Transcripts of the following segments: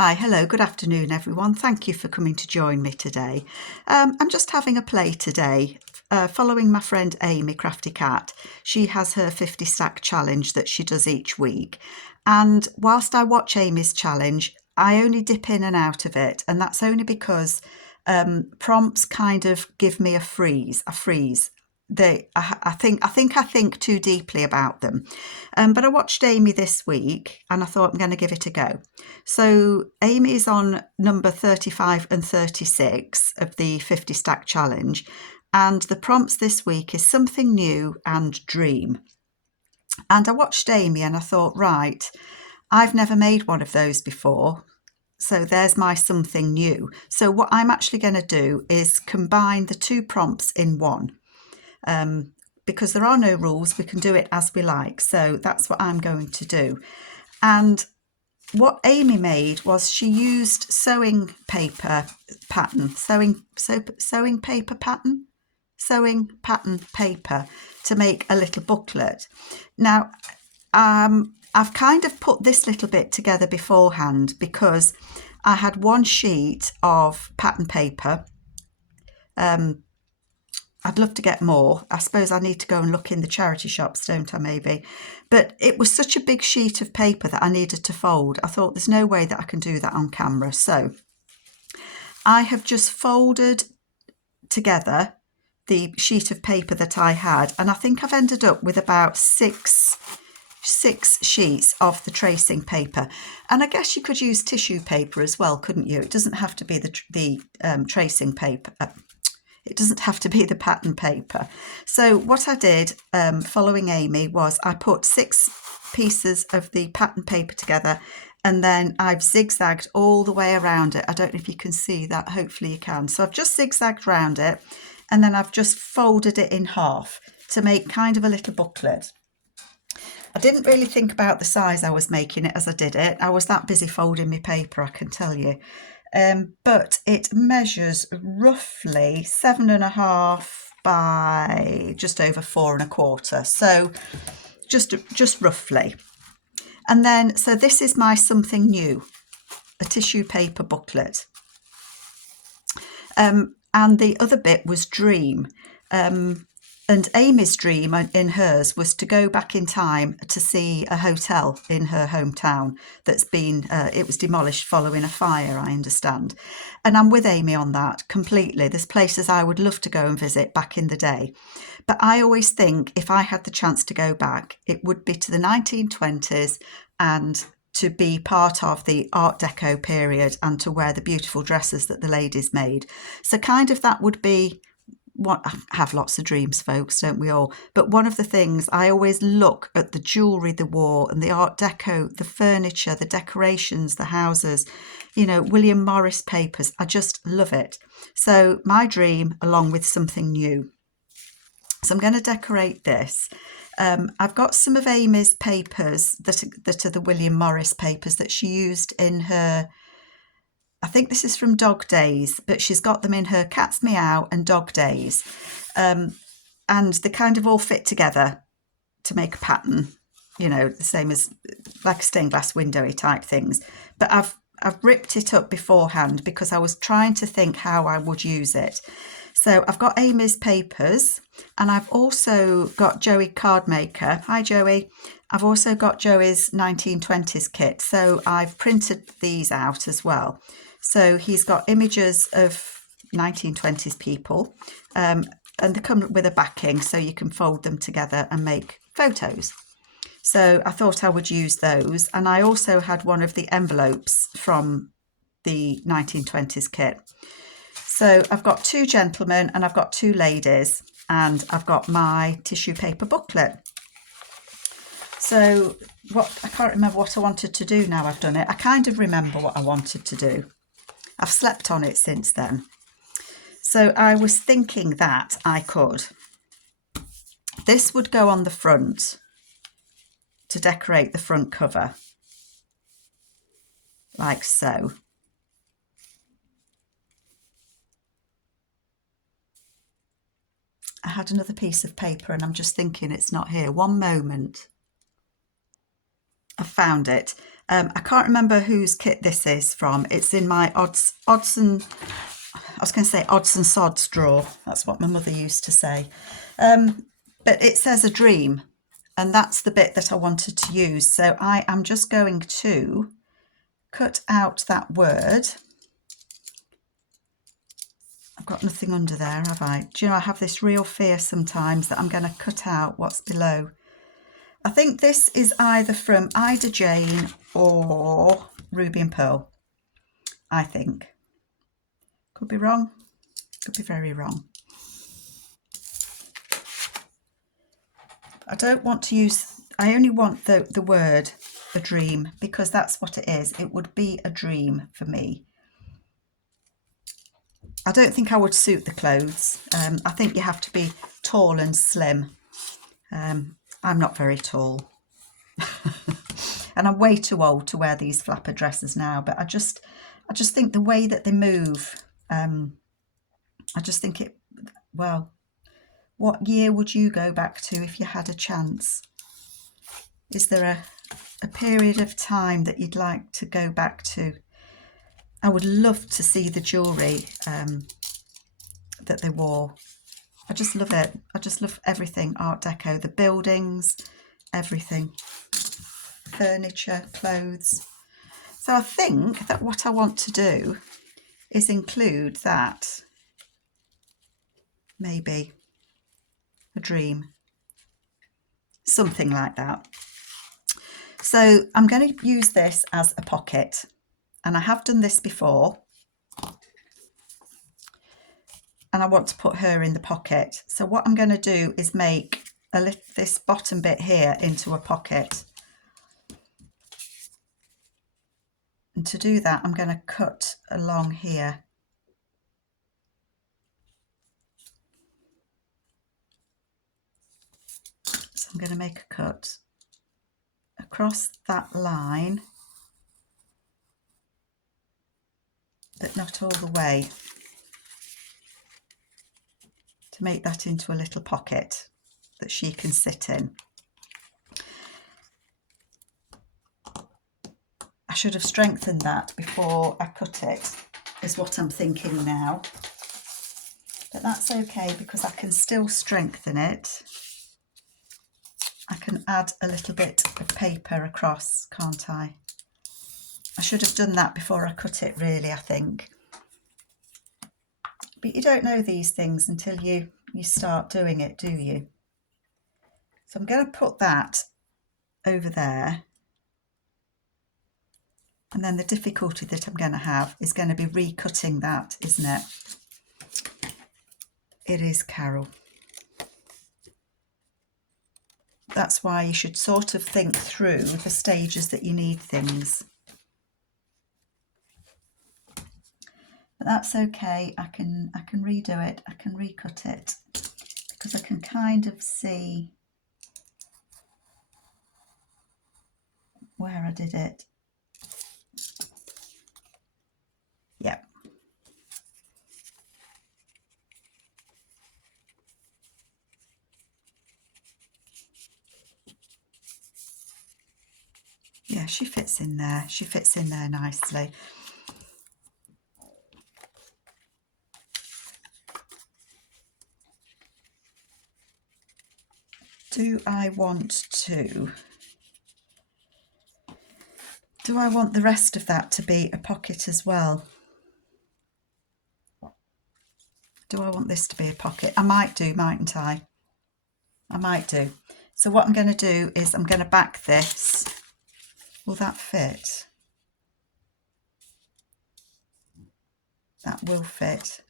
Hi, hello, good afternoon, everyone. Thank you for coming to join me today. I'm just having a play today, following my friend Amy, Crafty Cat. She has her 50 stack challenge that she does each week. And whilst I watch Amy's challenge, I only dip in and out of it. And that's only because prompts kind of give me a freeze. I think too deeply about them. But I watched Amy this week and I thought I'm going to give it a go. So Amy is on number 35 and 36 of the 50 stack challenge. And the prompts this week is something new and dream. And I watched Amy and I thought, right, I've never made one of those before. So there's my something new. So what I'm actually going to do is combine the two prompts in one. Because there are no rules, we can do it as we like. So that's what I'm going to do. And what Amy made was she used sewing paper pattern paper to make a little booklet. Now, I've kind of put this little bit together beforehand because I had one sheet of pattern paper. I'd love to get more. I suppose I need to go and look in the charity shops, don't I, maybe? But it was such a big sheet of paper that I needed to fold. I thought there's no way that I can do that on camera. So I have just folded together the sheet of paper that I had. And I think I've ended up with about six sheets of the tracing paper. And I guess you could use tissue paper as well, couldn't you? It doesn't have to be the tracing paper. It doesn't have to be the pattern paper. So what I did following Amy was I put 6 pieces of the pattern paper together and then I've zigzagged all the way around it. I don't know if you can see that. Hopefully you can. So I've just zigzagged around it and then I've just folded it in half to make kind of a little booklet. I didn't really think about the size I was making it as I did it. I was that busy folding my paper, I can tell you. But it measures roughly 7.5 by just over 4.25. So just roughly. And then, so this is my something new, a tissue paper booklet. And the other bit was dream. And Amy's dream in hers was to go back in time to see a hotel in her hometown that's been, it was demolished following a fire, I understand. And I'm with Amy on that completely. There's places I would love to go and visit back in the day. But I always think if I had the chance to go back, it would be to the 1920s and to be part of the Art Deco period and to wear the beautiful dresses that the ladies made. So kind of that would be what I have lots of dreams, folks, don't we all? But one of the things I always look at the jewellery they wore and the Art Deco, the furniture, the decorations, the houses, you know, William Morris papers. I just love it. So my dream along with something new. So I'm going to decorate this. I've got some of Amy's papers that are the William Morris papers that she used in her, I think this is from Dog Days, but she's got them in her Cat's Meow and Dog Days. And they kind of all fit together to make a pattern, you know, the same as like a stained glass windowy type things. But I've ripped it up beforehand because I was trying to think how I would use it. So I've got Amy's papers and I've also got Joey Cardmaker. Hi, Joey. I've also got Joey's 1920s kit. So I've printed these out as well. So he's got images of 1920s people and they come with a backing so you can fold them together and make photos. So I thought I would use those. And I also had one of the envelopes from the 1920s kit. So I've got 2 gentlemen and I've got 2 ladies and I've got my tissue paper booklet. So I can't remember what I wanted to do now I've done it. I kind of remember what I wanted to do. I've slept on it since then. So I was thinking that I could. This would go on the front to decorate the front cover, like so. I had another piece of paper and I'm just thinking it's not here. One moment. I found it. I can't remember whose kit this is from. It's in my odds and I was going to say odds and sods drawer. That's what my mother used to say. But it says a dream, and that's the bit that I wanted to use. So I am just going to cut out that word. I've got nothing under there, have I? Do you know, I have this real fear sometimes that I'm going to cut out what's below. I think this is either from Ida Jane or Ruby and Pearl, I think. Could be wrong, could be very wrong. I don't want to use, I only want the word a dream, because that's what it is. It would be a dream for me. I don't think I would suit the clothes. I think you have to be tall and slim. I'm not very tall. And I'm way too old to wear these flapper dresses now, but I just think the way that they move, I just think it, well, what year would you go back to if you had a chance? Is there a period of time that you'd like to go back to? I would love to see the jewellery that they wore. I just love it. I just love everything Art Deco, the buildings, everything. Furniture, clothes. So I think that what I want to do is include that, maybe a dream, something like that. So I'm going to use this as a pocket, and I have done this before, and I want to put her in the pocket. So what I'm going to do is make this bottom bit here into a pocket. And to do that, I'm going to cut along here. So I'm going to make a cut across that line, but not all the way, to make that into a little pocket that she can sit in. I should have strengthened that before I cut it, is what I'm thinking now. But that's okay, because I can still strengthen it. I can add a little bit of paper across, can't I? I should have done that before I cut it, really, I think. But you don't know these things until you start doing it, do you? So I'm going to put that over there. And then the difficulty that I'm going to have is going to be recutting that, isn't it? It is, Carol. That's why you should sort of think through the stages that you need things. But that's okay. I can redo it. I can recut it, because I can kind of see where I did it. Yep. Yeah, she fits in there. She fits in there nicely. Do I want the rest of that to be a pocket as well? Do I want this to be a pocket? I might do, mightn't I? I might do. So what I'm going to do is I'm going to back this. Will that fit? That will fit.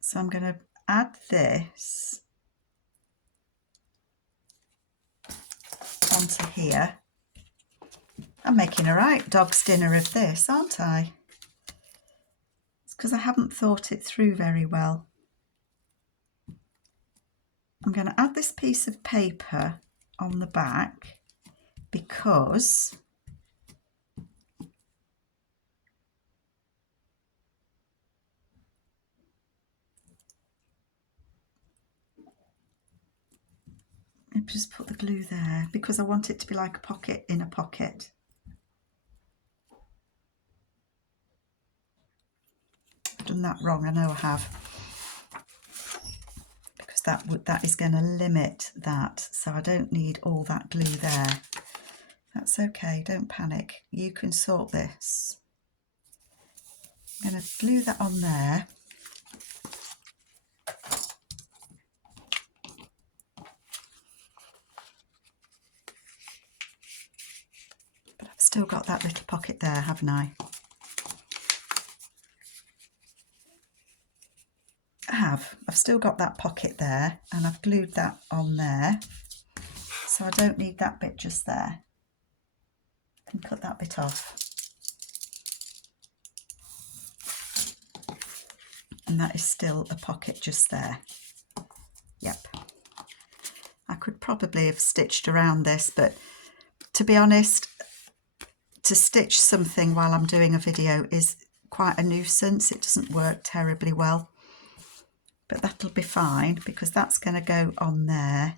So I'm going to add this onto here. I'm making a right dog's dinner of this, aren't I? It's because I haven't thought it through very well. I'm going to add this piece of paper on the back, because Let me just put the glue there because I want it to be like a pocket in a pocket. I've done that wrong, I know I have. Because that is going to limit that, so I don't need all that glue there. That's okay, don't panic. You can sort this. I'm going to glue that on there. But I've still got that little pocket there, haven't I? I have. I've still got that pocket there, and I've glued that on there. So I don't need that bit just there. I can cut that bit off. And that is still a pocket just there. Yep. I could probably have stitched around this, but to be honest, to stitch something while I'm doing a video is quite a nuisance. It doesn't work terribly well. But that'll be fine because that's going to go on there.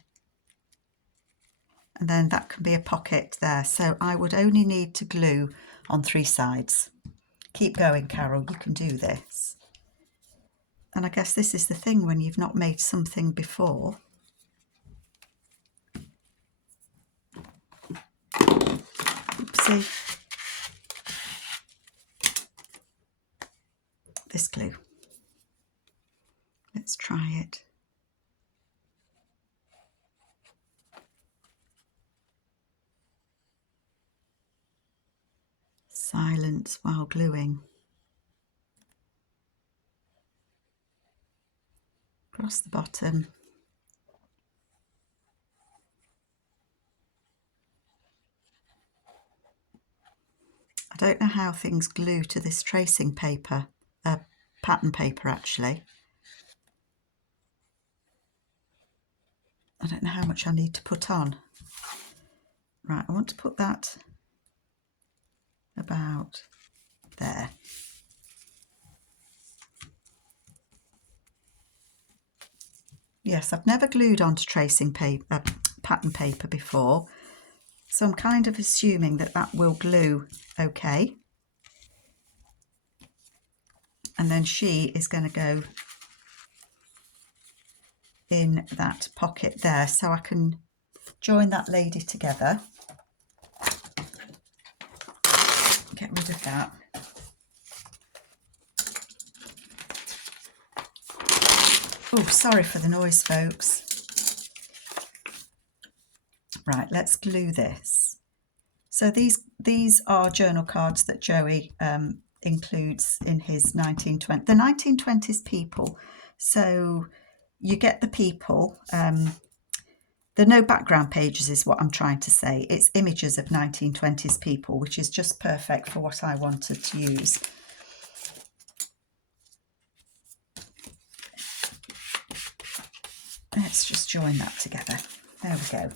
And then that can be a pocket there. So I would only need to glue on 3 sides. Keep going, Carol, you can do this. And I guess this is the thing when you've not made something before. Oopsie. This glue. Let's try it. Silence while gluing. Across the bottom. I don't know how things glue to this tracing paper, pattern paper actually. I don't know how much I need to put on. Right, I want to put that about there. Yes, I've never glued onto tracing paper, pattern paper before, so I'm kind of assuming that that will glue okay. And then she is going to go in that pocket there, so I can join that lady together. Get rid of that. Oh, sorry for the noise, folks. Right, let's glue this. So these are journal cards that Joey includes in his 1920, the 1920s people. So you get the people. The no background pages is what I'm trying to say. It's images of 1920s people, which is just perfect for what I wanted to use. Let's just join that together. There we go.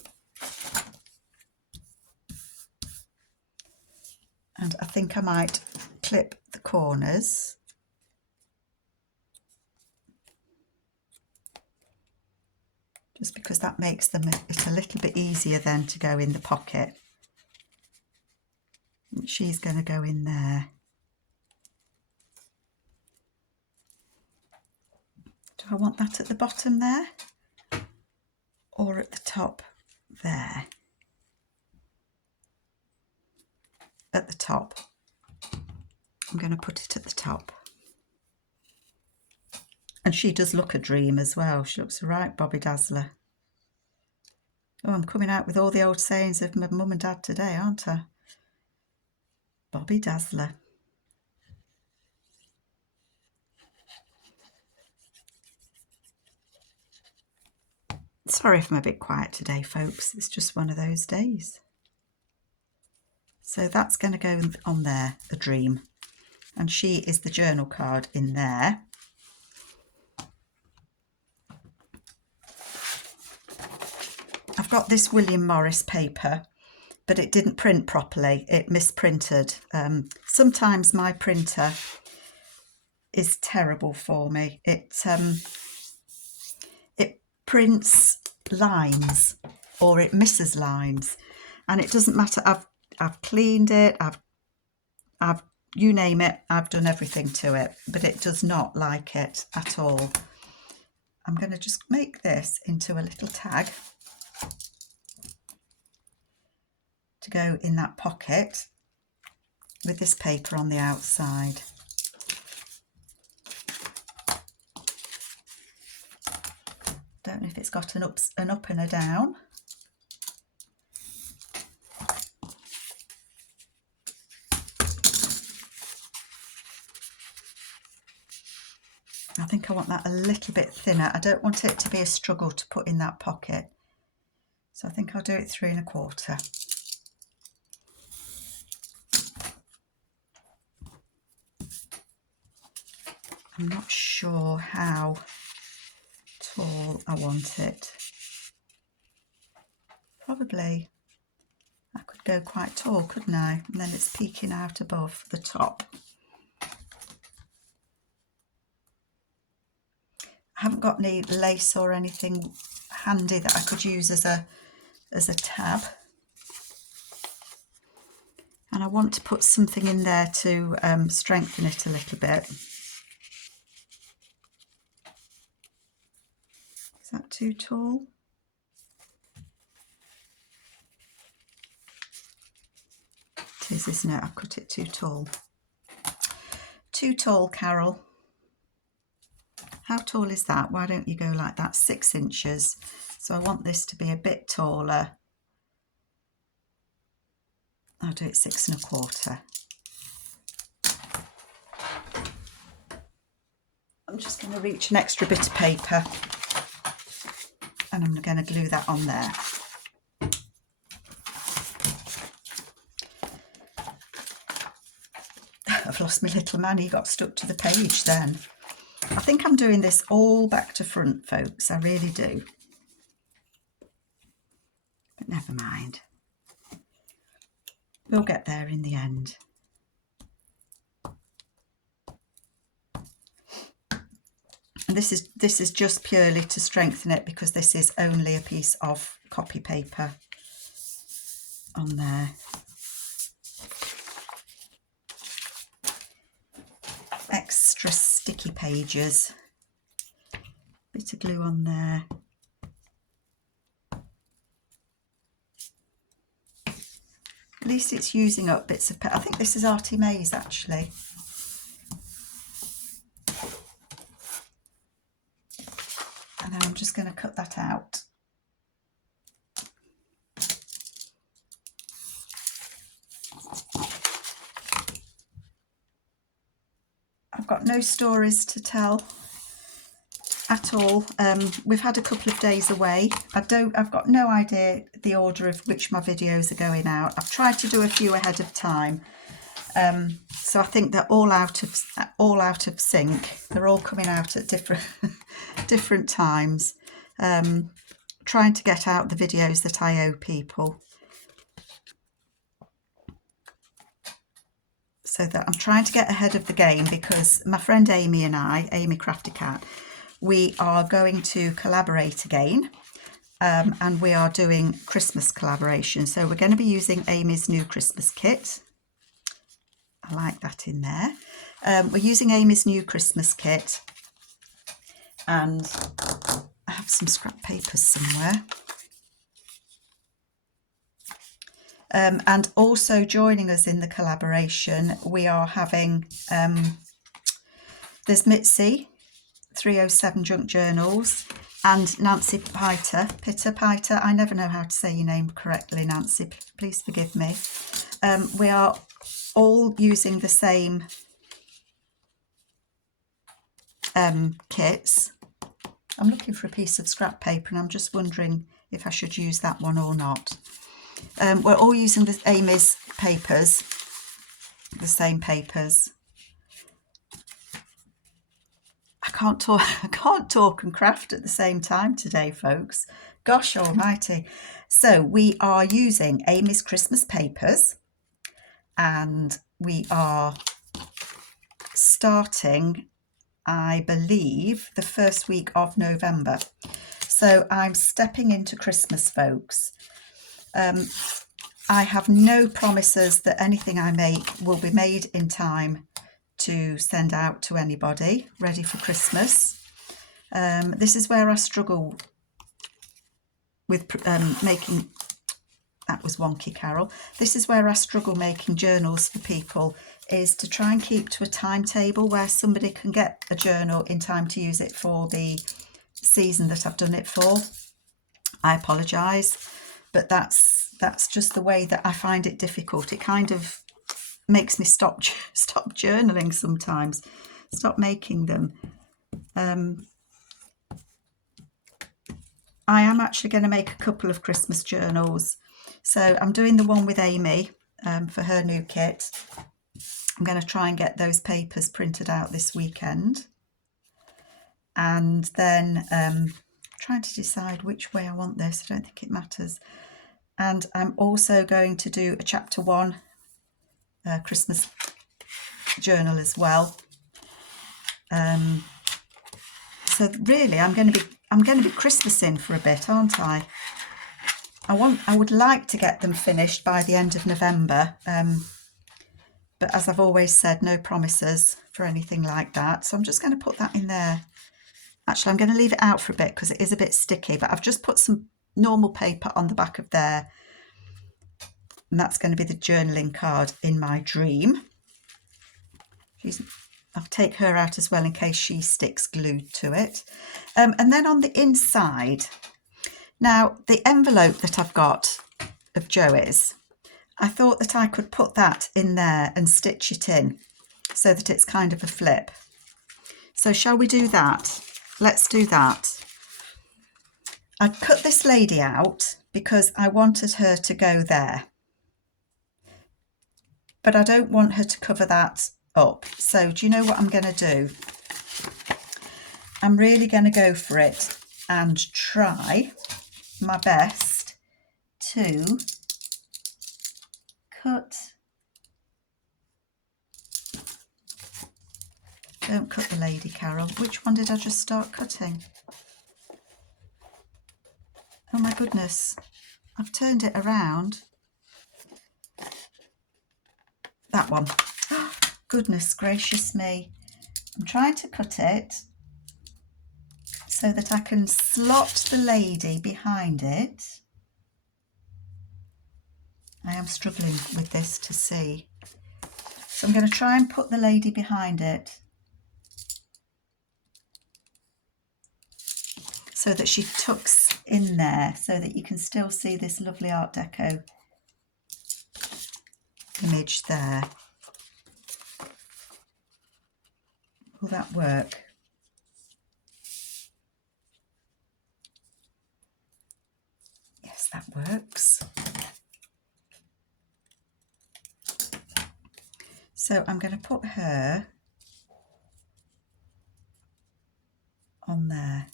And I think I might clip the corners. Just because that makes them it a little bit easier then to go in the pocket. And she's going to go in there. Do I want that at the bottom there? Or at the top there? At the top. I'm going to put it at the top. And she does look a dream as well. She looks right Bobby Dazzler. Oh, I'm coming out with all the old sayings of my mum and dad today, aren't I? Bobby Dazzler. Sorry if I'm a bit quiet today, folks. It's just one of those days. So that's going to go on there, a dream. And she is the journal card in there. I've got this William Morris paper, but it didn't print properly. It misprinted. Sometimes my printer is terrible for me. It prints lines or it misses lines, and it doesn't matter. I've cleaned it, I've you name it, I've done everything to it, but it does not like it at all. I'm going to just make this into a little tag to go in that pocket with this paper on the outside. Don't know if it's got an up and a down. I think I want that a little bit thinner. I don't want it to be a struggle to put in that pocket. So I think I'll do it 3 1/4. I'm not sure how tall I want it. Probably I could go quite tall, couldn't I? And then it's peeking out above the top. I haven't got any lace or anything handy that I could use as a tab. And I want to put something in there to strengthen it a little bit. Is that too tall? It is, isn't it? I've cut it too tall. Too tall, Carol. How tall is that? Why don't you go like that? 6 inches. So I want this to be a bit taller. I'll do it 6 1/4. I'm just going to reach an extra bit of paper and I'm going to glue that on there. I've lost my little man, he got stuck to the page then. I think I'm doing this all back to front, folks, I really do. But never mind. We'll get there in the end. And this is just purely to strengthen it because this is only a piece of copy paper on there. Extra sticky pages. Bit of glue on there. At least it's using up bits of paper. I think this is Artie Mays actually. And then I'm just going to cut that out. I've got no stories to tell at all. We've had a couple of days away. I've got no idea the order of which my videos are going out. I've tried to do a few ahead of time. So I think they're all out of sync. They're all coming out at different times. Trying to get out the videos that I owe people. So that I'm trying to get ahead of the game because my friend Amy and I, Amy Crafty Cat, we are going to collaborate again. And we are doing Christmas collaboration. So we're going to be using Amy's new Christmas kit. I like that in there. We're using Amy's new Christmas kit. And I have some scrap papers somewhere. And also joining us in the collaboration, we are having, there's Mitzi, 307 Junk Journals, and Nancy Pitter, I never know how to say your name correctly, Nancy, please forgive me. We are all using the same kits. I'm looking for a piece of scrap paper and I'm just wondering if I should use that one or not. We're all using the Amy's papers, the same papers. I can't talk and craft at the same time today, folks. Gosh almighty. So we are using Amy's Christmas papers and we are starting, I believe, the first week of November. So I'm stepping into Christmas, folks. I have no promises that anything I make will be made in time to send out to anybody ready for Christmas. This is where I struggle with making, that was wonky, Carol. This is where I struggle making journals for people, is to try and keep to a timetable where somebody can get a journal in time to use it for the season that I've done it for. I apologise, but that's just the way that I find it difficult. It kind of makes me stop journaling sometimes, stop making them. I am actually going to make a couple of Christmas journals. So I'm doing the one with Amy for her new kit. I'm going to try and get those papers printed out this weekend. And then trying to decide which way I want this. I don't think it matters. And I'm also going to do a chapter 1 Christmas journal as well. So really I'm going to be Christmasing for a bit, aren't I? I would like to get them finished by the end of November, but as I've always said, no promises for anything like that. So I'm just going to put that in there. Actually, I'm going to leave it out for a bit because it is a bit sticky, but I've just put some normal paper on the back of there, and that's going to be the journaling card in my dream. I'll take her out as well in case she sticks glued to it. And then on the inside, now the envelope that I've got of Joey's, I thought that I could put that in there and stitch it in so that it's kind of a flip. So shall we do that? Let's do that. I cut this lady out because I wanted her to go there, but I don't want her to cover that up. So do you know what I'm going to do? I'm really going to go for it and try my best to cut. Don't cut the lady, Carol. Which one did I just start cutting? Oh my goodness, I've turned it around. That one. Goodness gracious me. I'm trying to cut it so that I can slot the lady behind it. I am struggling with this to see. So I'm going to try and put the lady behind it so that she tucks in there, so that you can still see this lovely Art Deco image there. Will that work? Yes, that works. So I'm going to put her on there.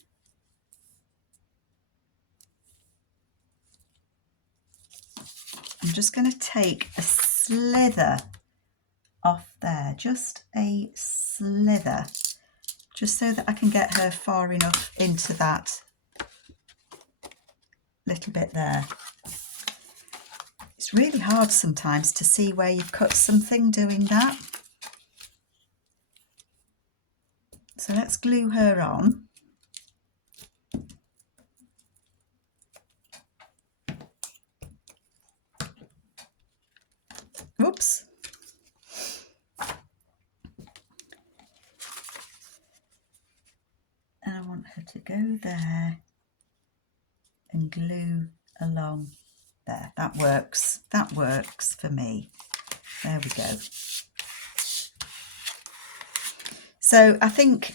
I'm just going to take a slither off there, just a slither, just so that I can get her far enough into that little bit there. It's really hard sometimes to see where you've cut something doing that. So let's glue her on. Oops. And I want her to go there and glue along there. That works. That works for me. There we go. So I think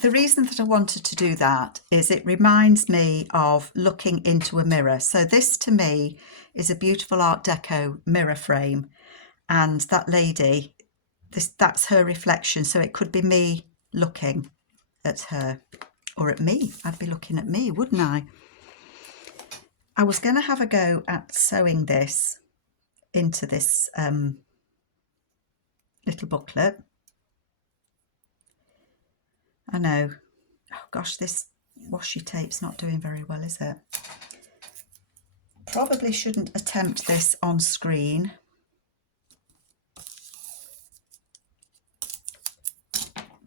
the reason that I wanted to do that is it reminds me of looking into a mirror. So this to me is a beautiful Art Deco mirror frame, and that lady, that's her reflection. So it could be me looking at her, or at me. I'd be looking at me, wouldn't I? I was going to have a go at sewing this into this little booklet. I know, oh gosh, this washi tape's not doing very well, is it? Probably shouldn't attempt this on screen.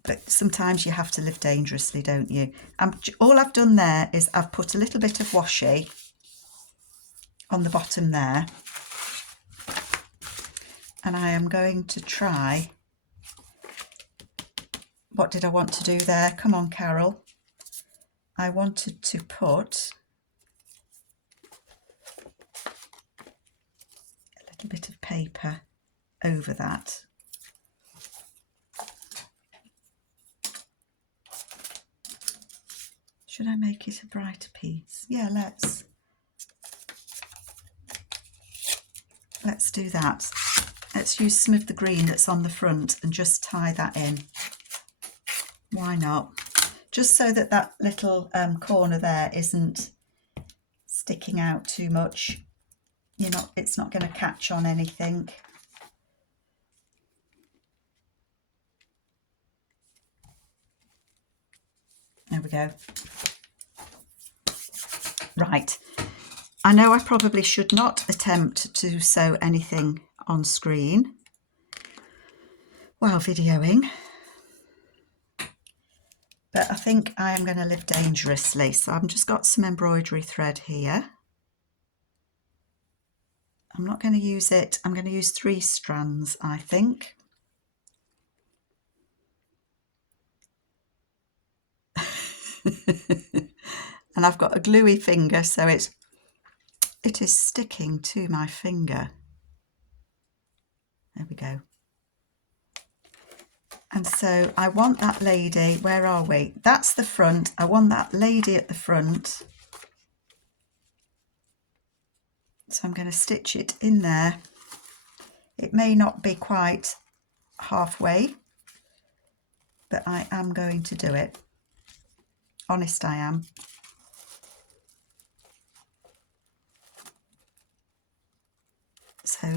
But sometimes you have to live dangerously, don't you? All I've done there is I've put a little bit of washi on the bottom there. And I am going to try. What did I want to do there? Come on, Carol. I wanted to put a little bit of paper over that. Should I make it a brighter piece? Yeah, let's do that. Let's use some of the green that's on the front and just tie that in. Why not? Just so that that little corner there isn't sticking out too much. It's not going to catch on anything. There we go. Right. I know I probably should not attempt to sew anything on screen while videoing, but I think I am going to live dangerously. So I've just got some embroidery thread here. I'm not going to use it. I'm going to use 3 strands, I think. And I've got a gluey finger, so it is sticking to my finger. There we go. And so I want that lady, where are we? That's the front. I want that lady at the front. So I'm going to stitch it in there. It may not be quite halfway, but I am going to do it. Honest I am. So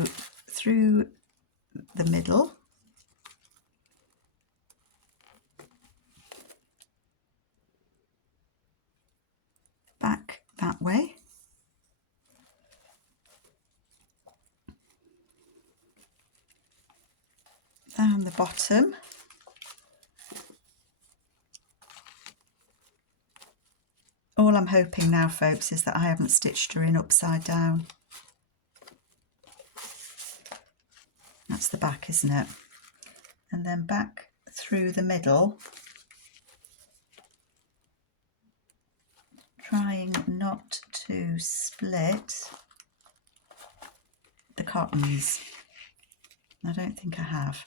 through the middle. Back that way. Down the bottom. All I'm hoping now, folks, is that I haven't stitched her in upside down. That's the back, isn't it? And then back through the middle, trying not to split the cottons. I don't think I have.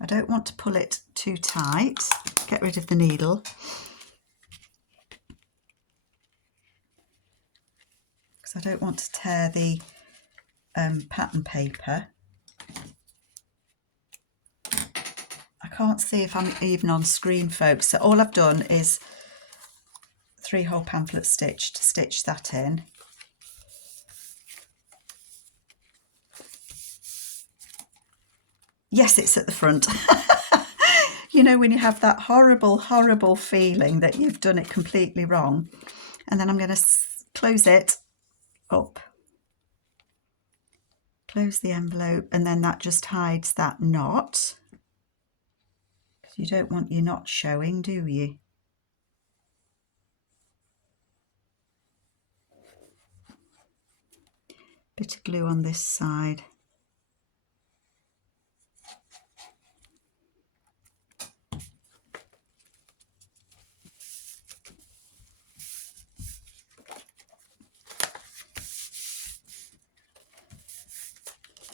I don't want to pull it too tight. Get rid of the needle. Because I don't want to tear the pattern paper. I can't see if I'm even on screen, folks. So all I've done is 3-hole pamphlet stitch to stitch that in. Yes, it's at the front. You know, when you have that horrible, horrible feeling that you've done it completely wrong. And then I'm going to close it up. Close the envelope, and then that just hides that knot. Because you don't want your knot showing, do you? Bit of glue on this side.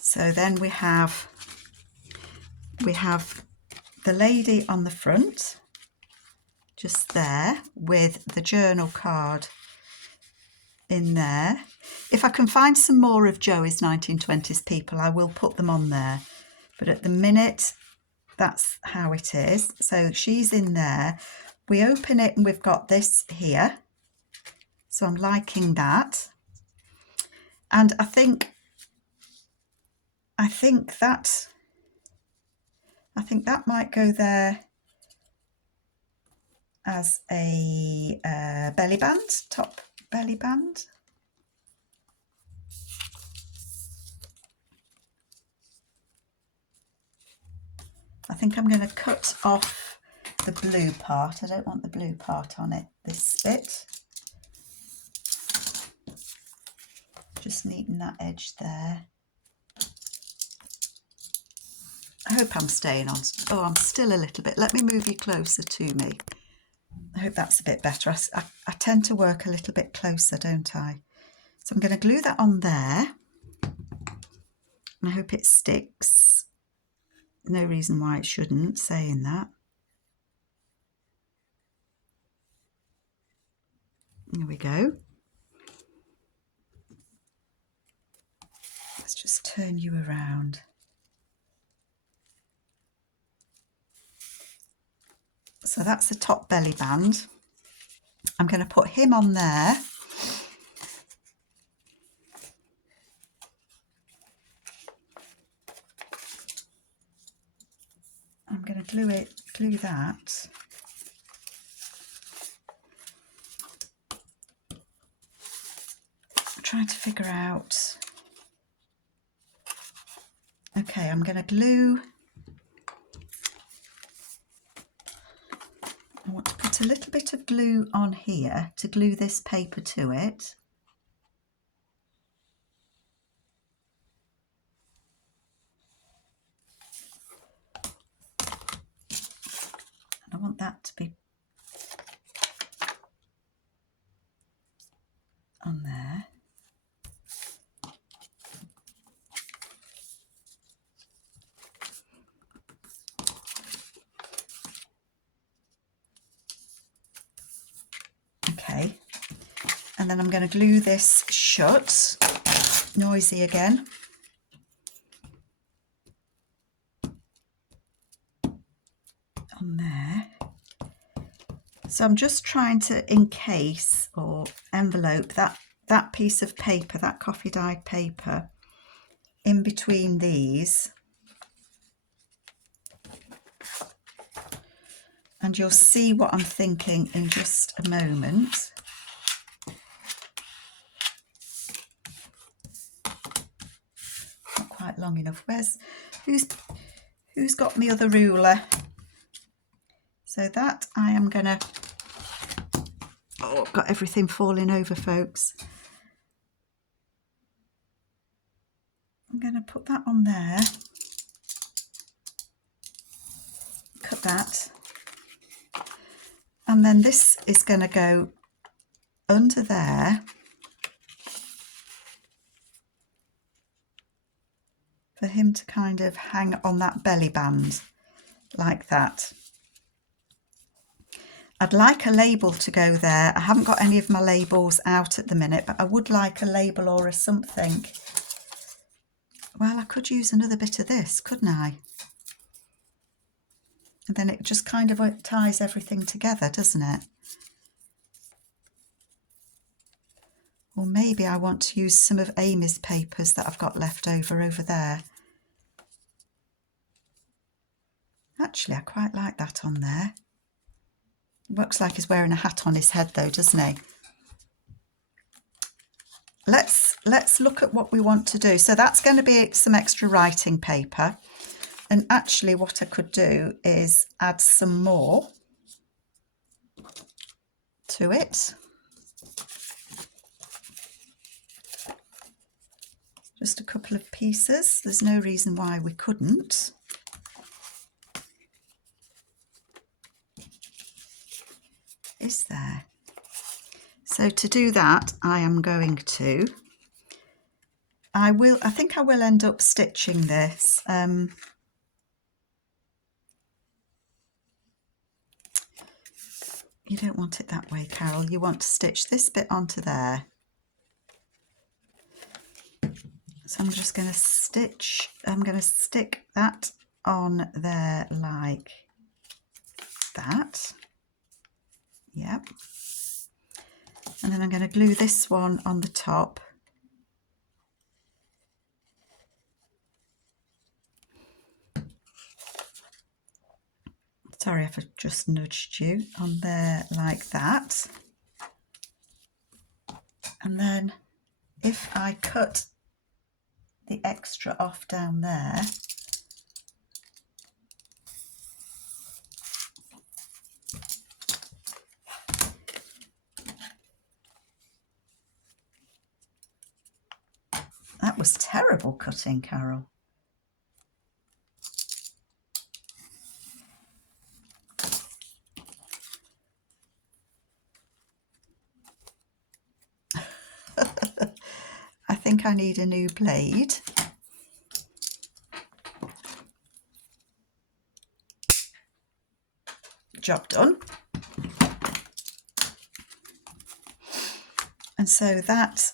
So then we have the lady on the front, just there, with the journal card in there. If I can find some more of Joey's 1920s people, I will put them on there. But at the minute, that's how it is. So she's in there. We open it and we've got this here. So I'm liking that. And I think that might go there as a belly band, top belly band. I think I'm going to cut off the blue part. I don't want the blue part on it, this bit. Just neaten that edge there. I hope I'm staying on. Oh, I'm still a little bit. Let me move you closer to me. I hope that's a bit better. I tend to work a little bit closer, don't I? So I'm going to glue that on there. And I hope it sticks. No reason why it shouldn't, saying that. There we go. Let's just turn you around. So that's the top belly band. I'm going to put him on there. I'm going to glue that. I'm trying to figure out. Okay, I'm going to glue. I want to put a little bit of glue on here to glue this paper to it. And I want that to be on there. Okay, and then I'm going to glue this shut. Noisy again. On there. So I'm just trying to encase or envelope that piece of paper, that coffee dyed paper, in between these. And you'll see what I'm thinking in just a moment. Not quite long enough. Who's got my other ruler? So that I am gonna, oh, I've got everything falling over, folks. I'm gonna put that on there. Cut that. And then this is going to go under there for him to kind of hang on that belly band like that. I'd like a label to go there. I haven't got any of my labels out at the minute, but I would like a label or a something. Well, I could use another bit of this, couldn't I? And then it just kind of ties everything together, doesn't it? Or maybe I want to use some of Amy's papers that I've got left over there. Actually, I quite like that on there. Looks like he's wearing a hat on his head though, doesn't he? Let's look at what we want to do. So that's going to be some extra writing paper. And actually what I could do is add some more to it. Just a couple of pieces. There's no reason why we couldn't. Is there? So to do that, I am going to, I think I will end up stitching this. You don't want it that way, Carol. You want to stitch this bit onto there. So I'm just going to stitch, I'm going to stick that on there like that. Yep. And then I'm going to glue this one on the top. Sorry if I just nudged you, on there like that. And then if I cut the extra off down there, that was terrible cutting, Carol. I think I need a new blade. Job done. And so that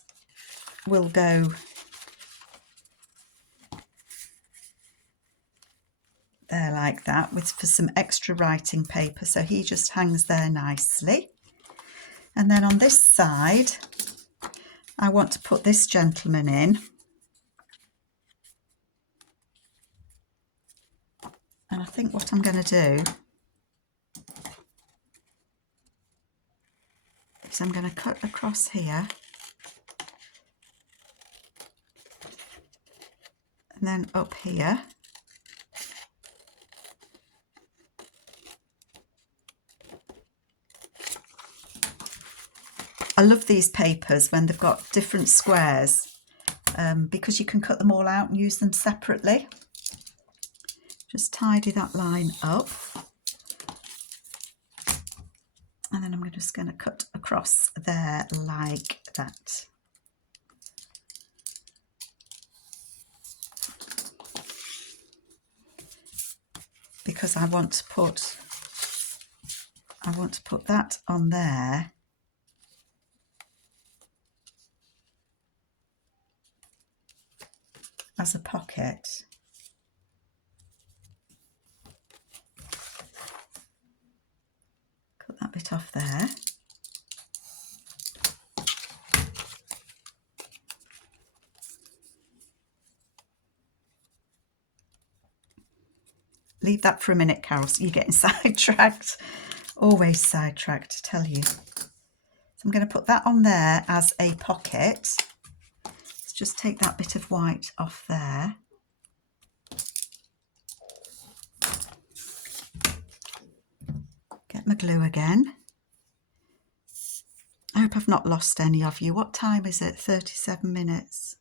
will go there like that, with for some extra writing paper, so he just hangs there nicely. And then on this side I want to put this gentleman in, and I think what I'm going to do is I'm going to cut across here and then up here. I love these papers when they've got different squares, because you can cut them all out and use them separately. Just tidy that line up. And then I'm just going to cut across there like that. Because I want to put that on there. As a pocket. Cut that bit off there. Leave that for a minute, Carol, so you're getting sidetracked. Always sidetracked, I tell you. So I'm going to put that on there as a pocket. Let's just take that bit of white off there. Get my glue again. I hope I've not lost any of you. What time is it? 37 minutes.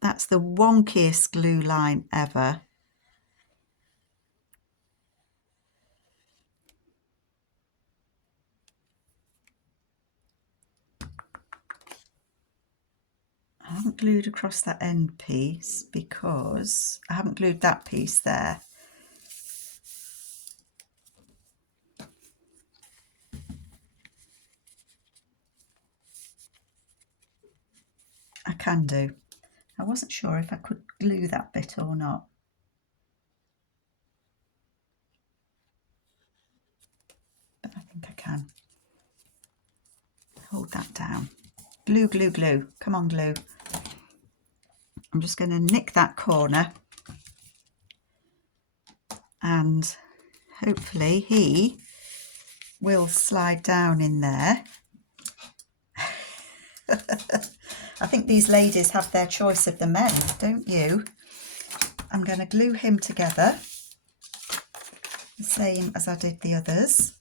That's the wonkiest glue line ever. I haven't glued across that end piece because I haven't glued that piece there. I can do. I wasn't sure if I could glue that bit or not. But I think I can. Hold that down. Glue, glue, glue. Come on, glue. I'm just going to nick that corner. And hopefully he will slide down in there. I think these ladies have their choice of the men, don't you? I'm going to glue him together, the same as I did the others.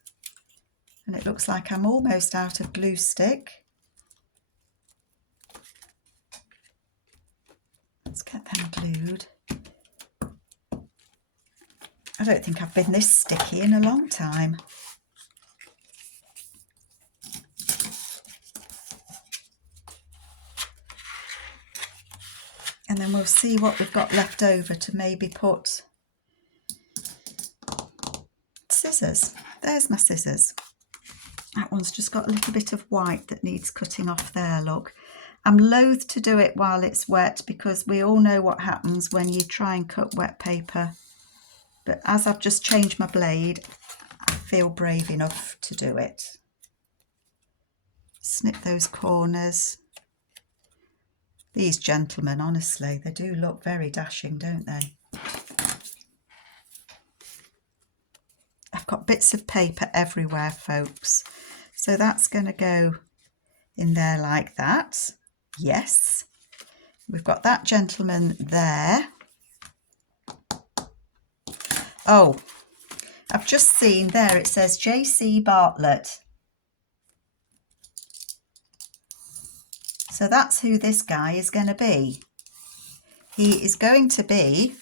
And it looks like I'm almost out of glue stick. Let's get them glued. I don't think I've been this sticky in a long time. And then we'll see what we've got left over to maybe put scissors. There's my scissors. That one's just got a little bit of white that needs cutting off there, look. I'm loath to do it while it's wet because we all know what happens when you try and cut wet paper. But as I've just changed my blade, I feel brave enough to do it. Snip those corners. These gentlemen, honestly, they do look very dashing, don't they? I've got bits of paper everywhere, folks. So that's going to go in there like that. Yes. We've got that gentleman there. Oh, I've just seen there it says J.C. Bartlett. So that's who this guy is going to be. He is going to be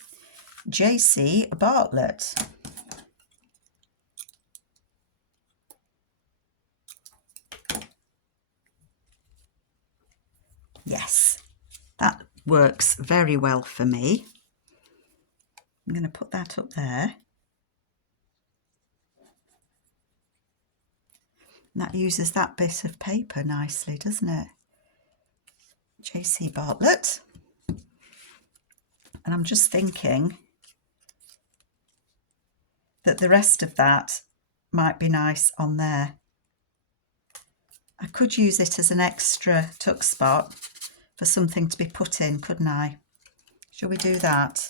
J.C. Bartlett. Yes, that works very well for me. I'm going to put that up there. And that uses that bit of paper nicely, doesn't it? J.C. Bartlett. And I'm just thinking that the rest of that might be nice on there. I could use it as an extra tuck spot for something to be put in, couldn't I? Shall we do that?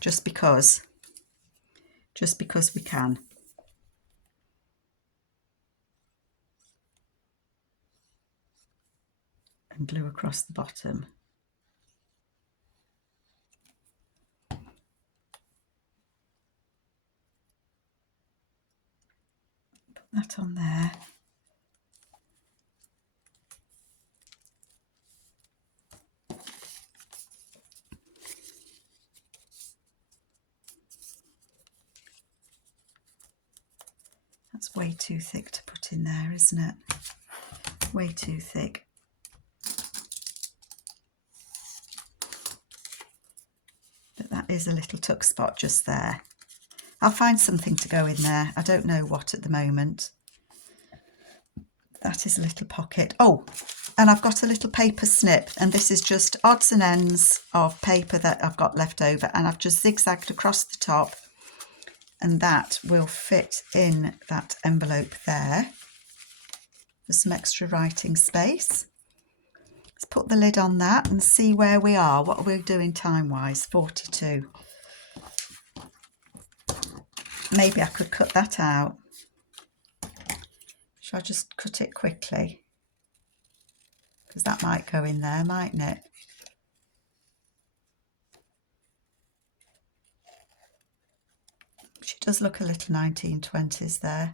Just because we can. And glue across the bottom. Put that on there. That's way too thick to put in there, isn't it? Way too thick. But that is a little tuck spot just there. I'll find something to go in there. I don't know what at the moment. That is a little pocket. Oh, and I've got a little paper snip, and this is just odds and ends of paper that I've got left over, and I've just zigzagged across the top, and that will fit in that envelope there for some extra writing space. Let's put the lid on that and see where we are. What are we doing time-wise? 42. Maybe I could cut that out. Shall I just cut it quickly? Because that might go in there, mightn't it? She does look a little 1920s there.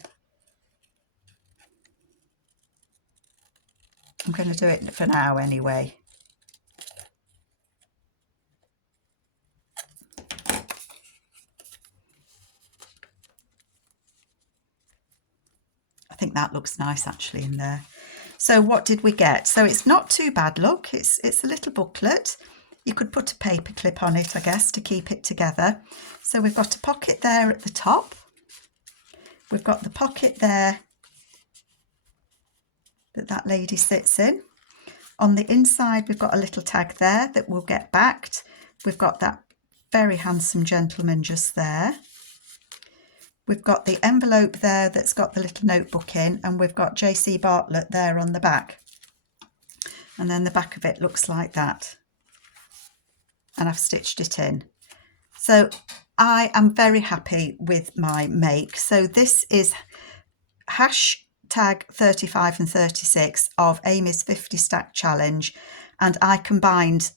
I'm going to do it for now anyway. I think that looks nice actually in there. So what did we get? So it's not too bad, look, it's a little booklet. You could put a paper clip on it, I guess, to keep it together. So we've got a pocket there at the top. We've got the pocket there that lady sits in. On the inside, we've got a little tag there that will get backed. We've got that very handsome gentleman just there. We've got the envelope there that's got the little notebook in, and we've got J.C. Bartlett there on the back. And then the back of it looks like that. And I've stitched it in. So I am very happy with my make. So this is hashtag 35 and 36 of Amy's 50 stack challenge, and I combined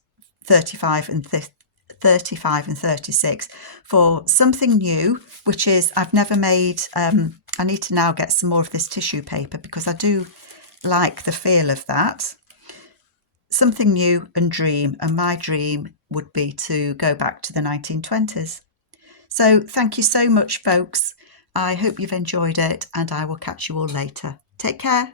35 and 36 for something new, which is I've never made. I need to now get some more of this tissue paper because I do like the feel of that. Something new and dream, and my dream would be to go back to the 1920s. So thank you so much, folks. I hope you've enjoyed it, and I will catch you all later. Take care.